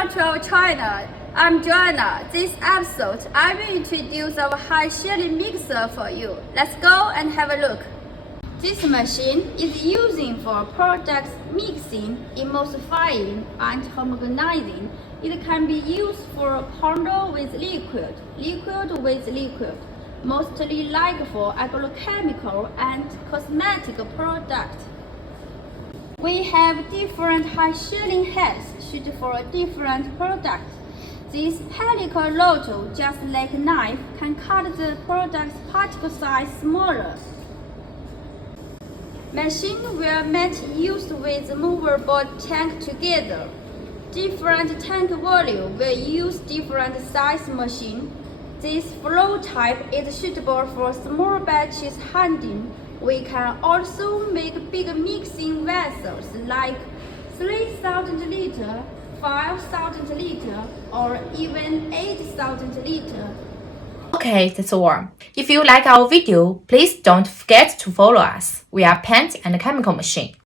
country of China. I'm Joanna. This episode, I will introduce our high-shearing mixer for you. Let's go and have a look. This machine is using for products mixing, emulsifying, and homogenizing. It can be used for powder with liquid, liquid with liquid, mostly like for agrochemical and cosmetic products. We have different high-shearing heads suited for different products. This helical nozzle, just like a knife, can cut the product's particle size smaller. Machine were meant used with movable tank together. Different tank volume will use different size machine. This flow type is suitable for small batches handling. We can also make big mixing vessels like 3,000 liter, 5,000 liter, or even 8,000 liter. Okay, that's all. If you like our video, please don't forget to follow us. We are Paint and Chemical Machine.